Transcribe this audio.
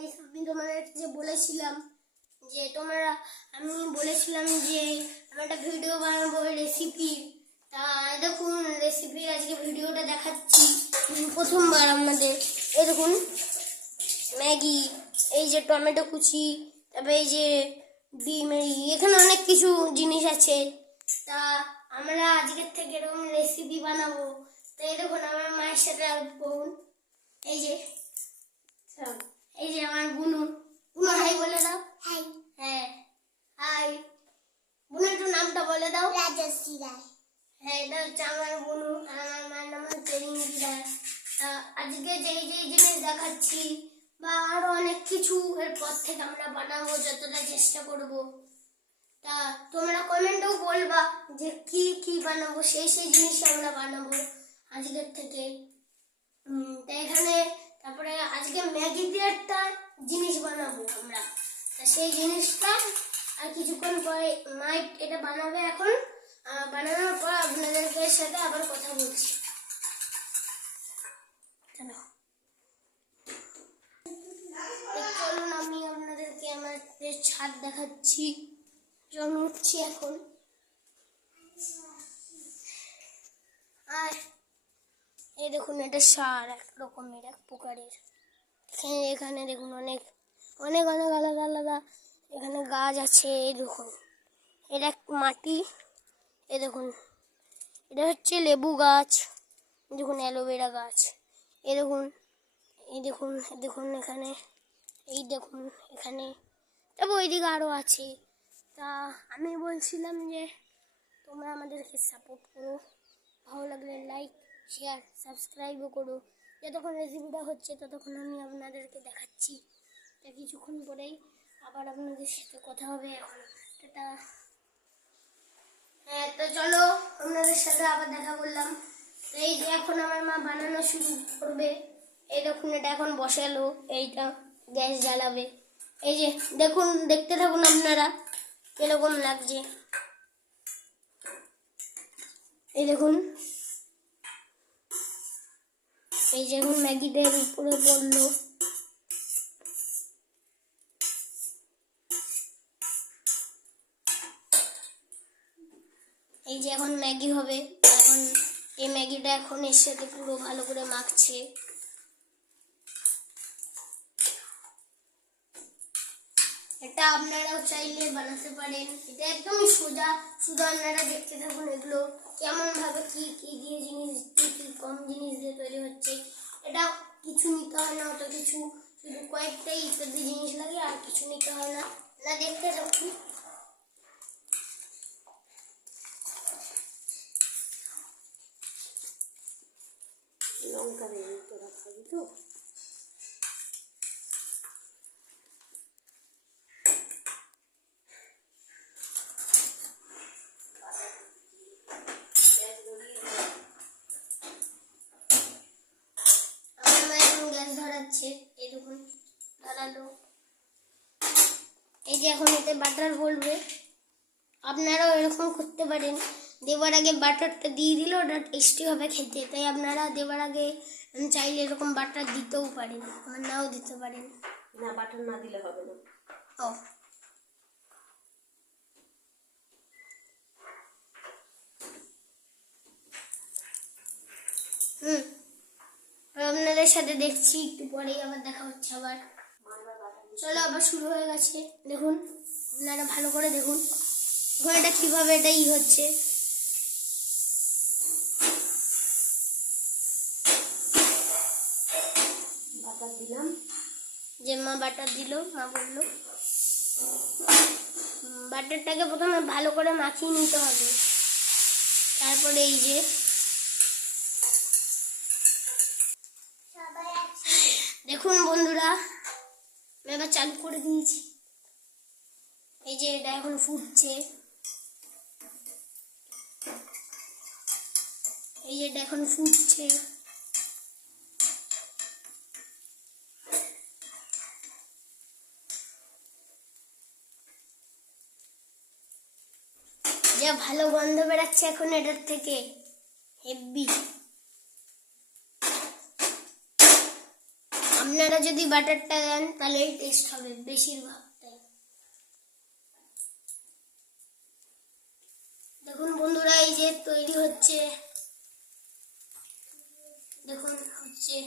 Guys, আমি তোমাদেরকে যে বলেছিলাম যে আমি বলেছিলাম যে আমি একটা ভিডিও বানাবো রেসিপি। তা দেখুন রেসিপির আজকে ভিডিওটা দেখাচ্ছি। প্রথমবার আপনাদের এই দেখুন ম্যাগি, এই যে টমেটো কুচি, তারপরে এই যে ডিম, এখানে অনেক কিছু জিনিস আছে। তা আমরা আজকের থেকে এরকম রেসিপি বানাবো। তো এই দেখুন আমার মায়ের সাথে বোন, এই যে আমার বুনু। বুনু হাই বলে দাও। হাই। হ্যাঁ হাই। বুনু একটু নামটা বলে দাও। রাজশ্রী রায়। হ্যাঁ, এটা হচ্ছে আমার বুনু আর আমার মায়ের নাম হচ্ছে রিঙ্কি রায়। আজকে যেই জিনিস দেখাচ্ছি বা আরো অনেক কিছু এরপর থেকে আমরা বানাবো, যতটা চেষ্টা করব। তা তোমরা কমেন্টেও বলবা যে কি কি বানাবো, সেই জিনিস আমরা বানাবো আজকের থেকে। তা এখানে তারপরে আজকে ম্যাগি দিয়ে একটা জিনিস বানাবো আমরা। তা সেই জিনিসটা আর কিছুক্ষণ পরে মা এটা বানাবে। এখন বানানোর পর আপনাদেরকে সাথে আবার কথা বলছি। চলুন আমি আপনাদেরকে আমার ছাদ দেখাচ্ছি। আমি উঠছি এখন। আর এই দেখুন এটা সার এক রকমের, এক প্রকারের। এখানে দেখুন অনেক অনেক অনেক আলাদা আলাদা এখানে গাছ আছে। এই দেখুন এটা মাটি। এই দেখুন এটা হচ্ছে লেবু গাছ, দেখুন অ্যালোভেরা গাছ। এই দেখুন দেখুন এখানে, এই দেখুন এখানে, তবে ওইদিকে আরও আছে। তা আমি বলছিলাম যে তোমরা আমাদেরকে সাপোর্ট করো, ভালো লাগলে লাইক শেয়ার সাবস্ক্রাইবও করো। যতক্ষণ রেসিপিটা হচ্ছে ততক্ষণ আমি আপনাদেরকে দেখাচ্ছি। তা কিছুক্ষণ পরেই আবার আপনাদের সাথে কথা হবে। এখন এটা হ্যাঁ, তো চলো আপনাদের সাথে আবার দেখা করলাম। এই যে এখন আমার মা বানানো শুরু করবে। এই দেখুন এটা এখন বসালো, এইটা গ্যাস জ্বালাবে। এই যে দেখুন, দেখতে থাকুন আপনারা কিরকম লাগছে। এই দেখুন এই যে এখন ম্যাগিটা এর উপরে পড়লো। এই যে এখন ম্যাগি হবে। এখন এই ম্যাগিটা এখন এর সাথে পুরো ভালো করে মাখছে। এটা আপনারাও চাইলে বানাতে পারেন। এটা একদমই সোজা, শুধু আপনারা দেখতে থাকুন এগুলো কেমন ভাবে কি কি দিয়ে জিনিস, কি কম জিনিস দিয়ে তৈরি হচ্ছে। এটা কিছু নিতে হয় না অত কিছু, শুধু কয়েকটাই ইত্যাদি জিনিস লাগে, আর কিছু নিতে হয় না। না দেখতে থাকুন। লঙ্কা দিয়ে তোরা খাবি তো? এই দেখুন দাঁড়ালো। এই যে এখন এতে বাটার বলবে। আপনারাও এরকম করতে পারেন, দেওয়ার আগে বাটারটা দিয়ে দিলে ওটা টেস্টি হবে খেতে। তাই আপনারা দেওয়ার আগে চাইলে এরকম বাটার দিতেও পারেন, আমার নাও দিতে পারেন। না, বাটার না দিলে হবে না। ও আপনাদের সাথে দেখছি একটু পরেই, আবার দেখা হচ্ছে। আবার চলো, আবার শুরু হয়ে গেছে। দেখুন আপনারা ভালো করে দেখুন এটা কিভাবে এটা হচ্ছে। বাটার দিলাম, যে মা বাটার দিল, মা বললো বাটারটাকে প্রথমে ভালো করে মাখিয়ে নিতে হবে। তারপরে এই যে দেখুন বন্ধুরা, আমি এবার চালু করে দিয়েছি। এই যে এটা এখন ফুটছে। এই যে এটা এখন ফুটছে। যা ভালো গন্ধ বেরাচ্ছে এখন এটার থেকে, হেভি। আপনারা যদি বাটারটা দেন তাহলেই টেস্ট হবে বেশিরভাগটাই। দেখুন বন্ধুরা, এই যে তৈরি হচ্ছে, দেখুন হচ্ছে।